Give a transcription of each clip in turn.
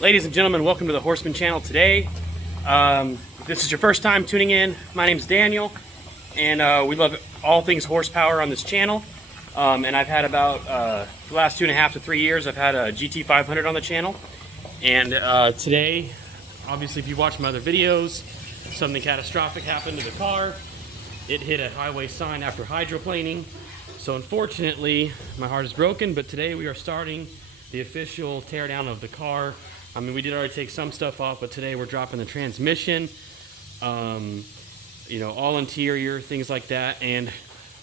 Ladies and gentlemen, welcome to the Horseman channel today. If this is your first time tuning in, my name is Daniel, and we love all things horsepower on this channel. And I've had about the last 2.5 to 3 years, I've had a GT500 on the channel. And today, obviously if you watch my other videos, something catastrophic happened to the car. It hit a highway sign after hydroplaning. So unfortunately, my heart is broken, but today we are starting the official teardown of the car. I mean, we did already take some stuff off, but today we're dropping the transmission, you know, all interior, things like that. And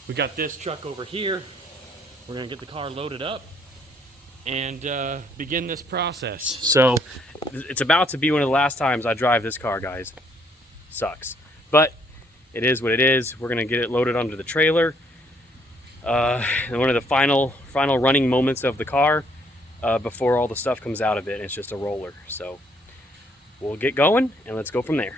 we got this truck over here. We're gonna get the car loaded up and begin this process. So it's about to be one of the last times I drive this car, guys. Sucks, but it is what it is. We're gonna get it loaded onto the trailer. And one of the final running moments of the car before all the stuff comes out of it, and it's just a roller. So we'll get going and let's go from there.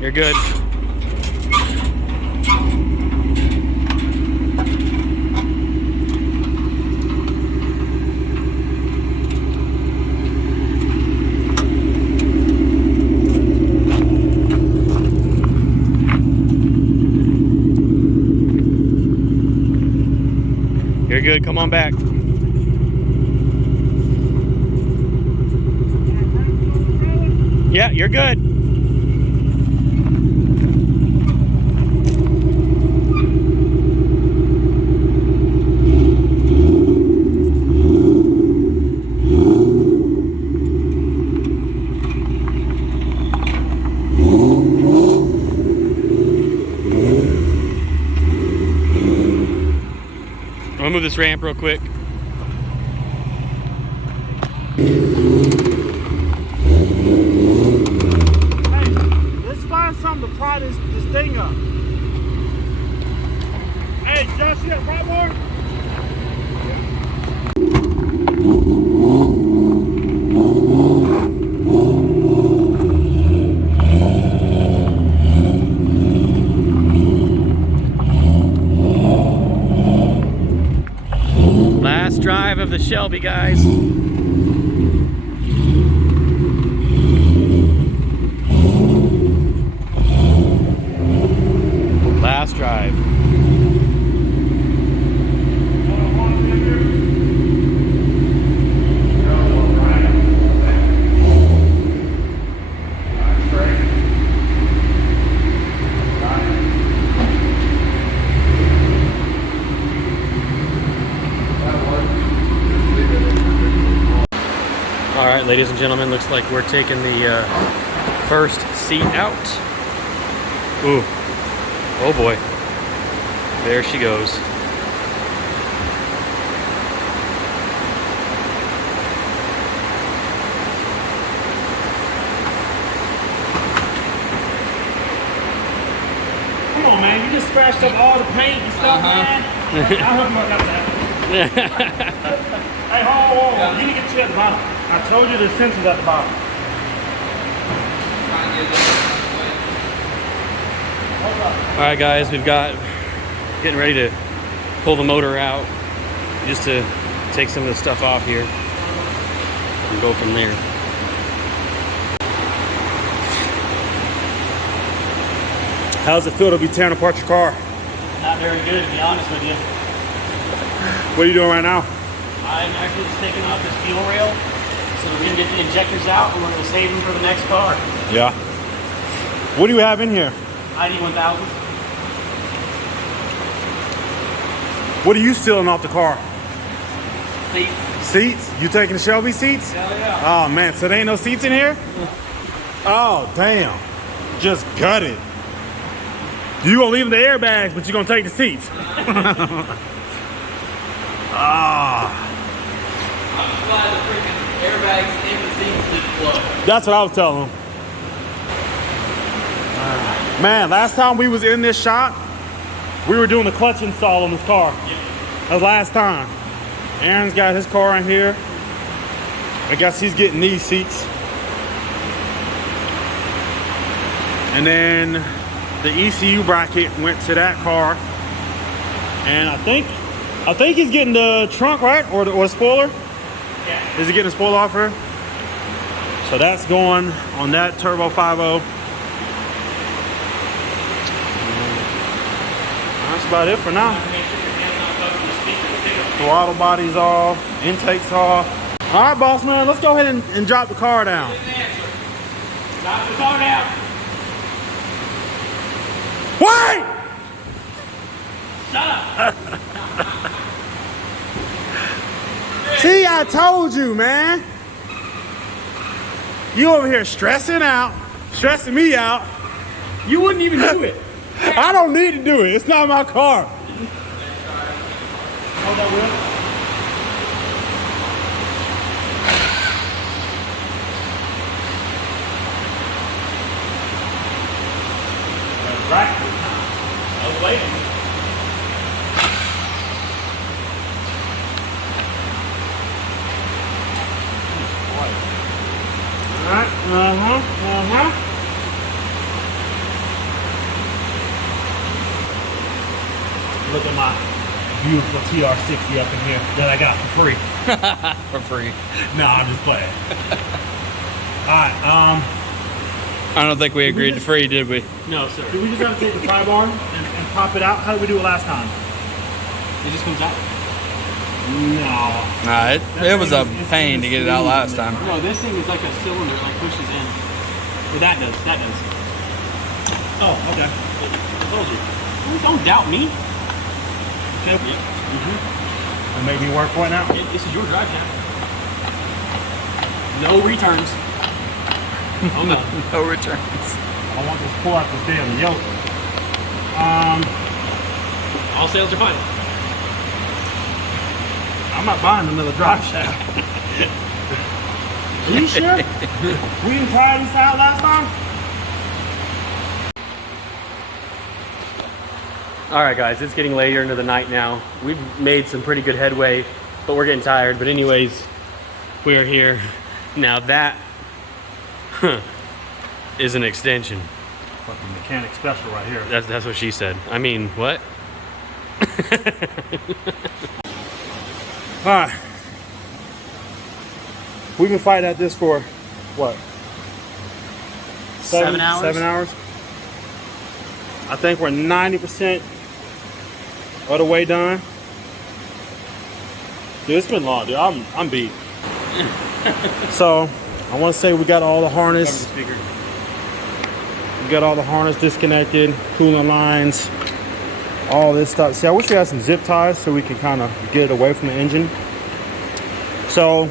You're good. good. Come on back. Yeah, you're good. I'm gonna move this ramp real quick. Something to pry this thing up. Hey, Josh, you got a pry bar? Last drive of the Shelby, guys. Last drive. All right, ladies and gentlemen, looks like we're taking the first seat out. Ooh. Oh boy, there she goes. Come on, man, you just scratched up all the paint and stuff, man. I'll help you out that. Hey, hold on. Yeah. You need to get you at the bottom. I told you the sensor's at the bottom. All right, guys, we've got getting ready to pull the motor out just to take some of the stuff off here and go from there. How does it feel to be tearing apart your car? Not very good, to be honest with you. What are you doing right now? I'm actually just taking off this fuel rail so we're going to get the injectors out and we're going to save them for the next car. Yeah. What do you have in here? ID 1000. What are you stealing off the car? Seats. Seats? You taking the Shelby seats? Hell yeah. Oh man, so there ain't no seats in here? Oh damn. Just gutted. You gonna leave them the airbags, but you gonna take the seats. Ah. I'm glad the freaking airbags and the seats didn't blow. That's what I was telling them. Man, last time we was in this shop, we were doing the clutch install on this car. Yep. That was last time. Aaron's got his car in here. I guess he's getting these seats. And then the ECU bracket went to that car. And I think he's getting the trunk, right? Or the spoiler? Yeah. Is he getting a spoiler off her? So that's going on that Turbo 5.0. That's about it for now. Make sure your hand's not touching the speaker to pick up. Throttle body's off, intake's off. All right, boss man, let's go ahead and drop the car down. Drop the car down. Wait! Shut up. See, I told you, man. You over here stressing me out. You wouldn't even do it. I don't need to do it. It's not my car. Hold that wheel. Right. I was waiting. All right. Look at my beautiful TR60 up in here that I got for free. For free. No, I'm just playing. All right. I don't think we agreed to free, did we? No, sir. Do we just have to take the pry bar and pop it out? How did we do it last time? It just comes out. No. Nah, it was a pain to get it out last time. No, this thing is like a cylinder, like pushes in. Well, that does. That does. Oh, okay. I told you. Don't doubt me. Okay. Yeah. And make me work for it now. This is your drive now. No returns. Oh no. No returns. I want this pull out this damn yoke. All sales are final. I'm not buying another drive shaft. Are you sure? We didn't try this out last time? All right, guys, it's getting later into the night now. We've made some pretty good headway, but we're getting tired. But anyways, we're here. Now that is an extension. Fucking mechanic special right here. That's what she said. I mean, what? All right. We've been fighting at this for what? 7 hours? 7 hours. I think we're 90% of the way done. Dude, it's been long, dude. I'm beat. So I want to say we got all the harness. We got all the harness disconnected, coolant lines, all this stuff. See, I wish we had some zip ties so we can kind of get it away from the engine. So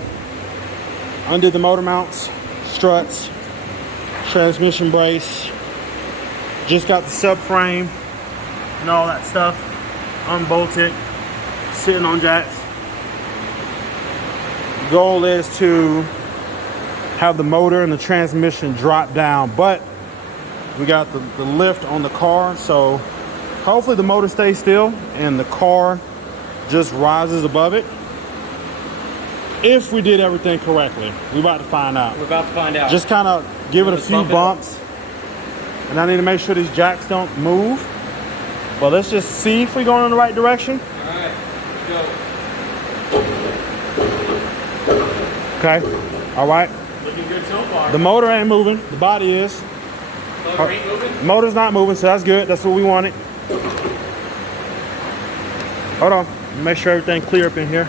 undid the motor mounts, struts, transmission brace, just got the subframe and all that stuff unbolted, sitting on jacks. The goal is to have the motor and the transmission drop down, but we got the lift on the car, so hopefully the motor stays still and the car just rises above it. If we did everything correctly, we're about to find out. We're about to find out. Just kind of give it a few bumps. And I need to make sure these jacks don't move. But let's just see if we're going in the right direction. All right, go. Okay, all right. Looking good so far. The motor ain't moving, the body is. Motor ain't moving? Motor's not moving, so that's good. That's what we wanted. Hold on, make sure everything clear up in here.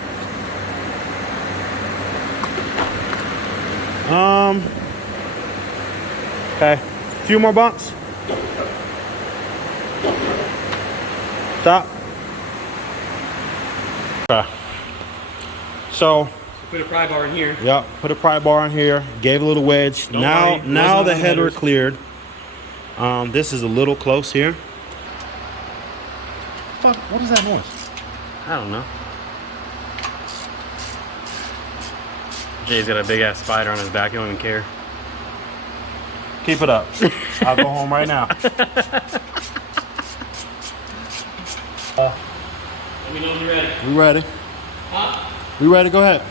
Okay, a few more bumps. Stop. Okay. So, Put a pry bar in here. yep, put a pry bar in here, gave a little wedge. Don't now worry, now wasn't the on header headers. cleared. This is a little close here. Fuck, what is that noise? I don't know. Jay's got a big ass spider on his back. He don't even care. Keep it up. I'll go home right now. Let me know when you're ready. We ready? Huh? We ready? Go ahead.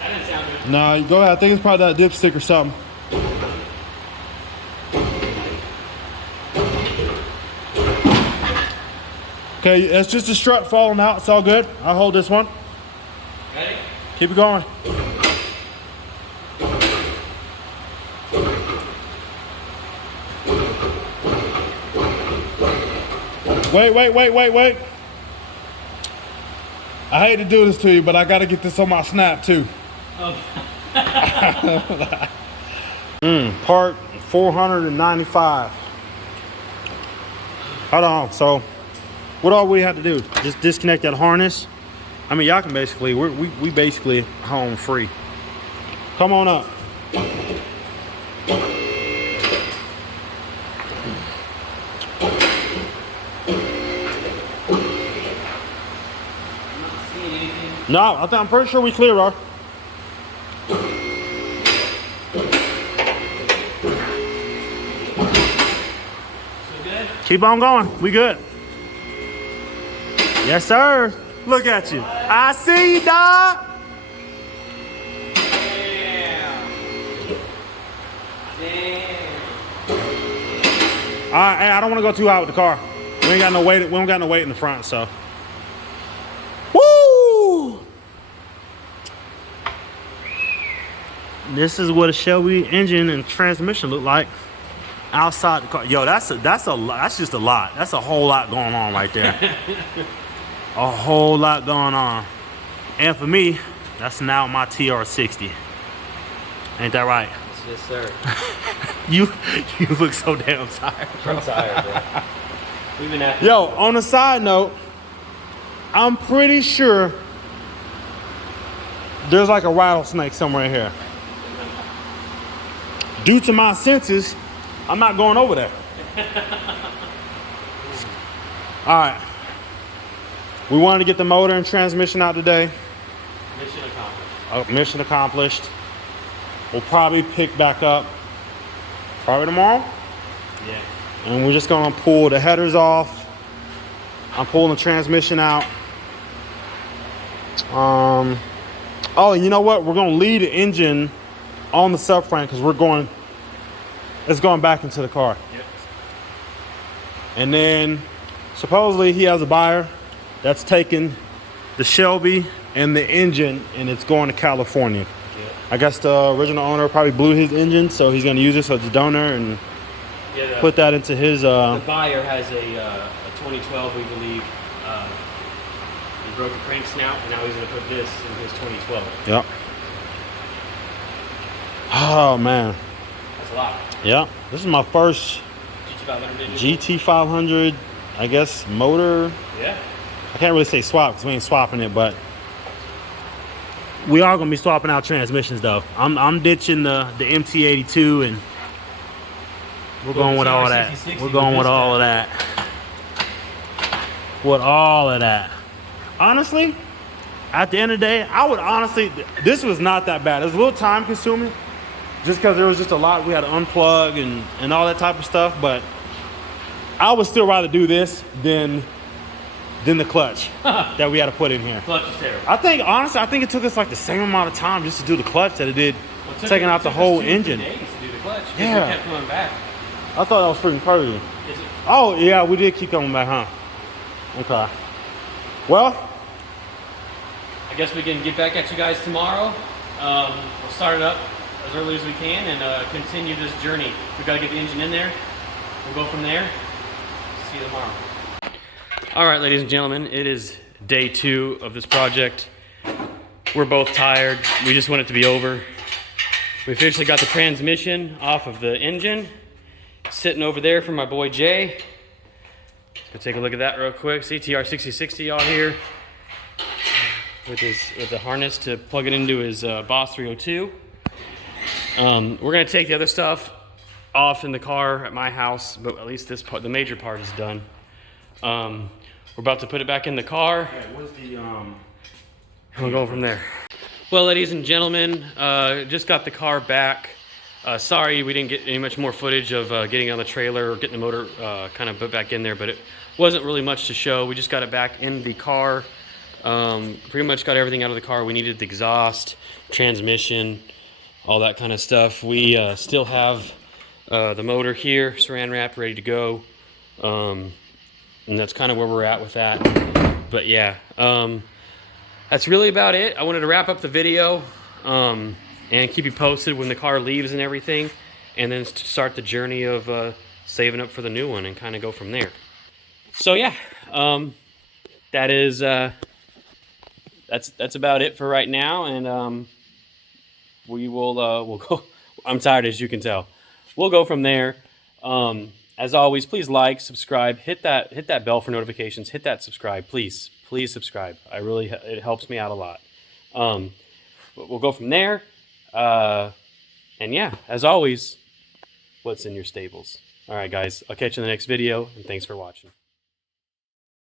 That didn't sound good. No, go ahead. I think it's probably that dipstick or something. Okay, that's just a strut falling out. It's all good. I'll hold this one. Ready? Keep it going. Wait. I hate to do this to you, but I got to get this on my snap too. Part 495. Hold on. So, what all we have to do? Just disconnect that harness. I mean, y'all can basically, we basically home free. Come on up. No, I'm pretty sure we clear our. Keep on going. We good. Yes, sir. Look at you. I see you, dog. All right, hey, I don't want to go too high with the car. We ain't got no weight. We don't got no weight in the front, so. Woo! This is what a Shelby engine and transmission look like. outside the car. Yo, that's just a lot. That's a whole lot going on right there. A whole lot going on. And for me, that's now my TR60. Ain't that right? Yes, sir. You look so damn tired. I'm tired, bro. We've been at Yo, on a side note, I'm pretty sure there's like a rattlesnake somewhere in here. Due to my senses, I'm not going over there. All right. We wanted to get the motor and transmission out today. mission accomplished. Mission accomplished. We'll probably pick back up probably tomorrow. Yeah. And we're just gonna pull the headers off. I'm pulling the transmission out. Oh, and you know what? We're gonna leave the engine on the subframe because it's going back into the car. Yep. And then supposedly he has a buyer that's taking the Shelby and the engine and it's going to California. Yep. I guess the original owner probably blew his engine, so he's gonna use this as a donor and put that into his. The buyer has a 2012, we believe. He broke a crank snout, and now he's going to put this in his 2012. Yep. Oh man. That's a lot. Yeah. This is my first GT500. GT500, I guess, motor. Yeah. I can't really say swap because we ain't swapping it, but we are gonna be swapping out transmissions though. I'm ditching the MT82 and we're going with all that. We're going with all of that. With all of that. Honestly, at the end of the day, I would honestly, this was not that bad. It was a little time consuming just because there was just a lot we had to unplug and all that type of stuff, but I would still rather do this than the clutch that we had to put in here. Clutch is terrible. I think, honestly, I think it took us like the same amount of time just to do the clutch that it did taking out the whole engine. Days to do the clutch. Yeah. We kept coming back. I thought that was freaking crazy. Is it? Oh, yeah, we did keep coming back, huh? Okay. Well, I guess we can get back at you guys tomorrow. We'll start it up as early as we can and continue this journey. We've got to get the engine in there. We'll go from there. See you tomorrow. All right, ladies and gentlemen, it is day 2 of this project. We're both tired. We just want it to be over. We officially got the transmission off of the engine. Sitting over there for my boy Jay. Let's go take a look at that real quick. See, TR6060 out here with the harness to plug it into his Boss 302. We're gonna take the other stuff off in the car at my house, but at least this part, the major part, is done. We're about to put it back in the car. what's the And we'll go from there. Well, ladies and gentlemen, just got the car back. Sorry we didn't get any much more footage of getting on the trailer or getting the motor kind of put back in there, but it wasn't really much to show. We just got it back in the car. Pretty much got everything out of the car. We needed the exhaust, transmission, all that kind of stuff. We still have the motor here, saran wrapped, ready to go. And that's kind of where we're at with that. But yeah, that's really about it. I wanted to wrap up the video and keep you posted when the car leaves and everything, and then start the journey of saving up for the new one and kind of go from there. So yeah, that is that's about it for right now, and we will we'll go. I'm tired, as you can tell. We'll go from there. As always, please like, subscribe, hit that bell for notifications, hit that subscribe, please subscribe. It helps me out a lot. We'll go from there. And yeah, as always, what's in your stables? All right, guys, I'll catch you in the next video, and thanks for watching.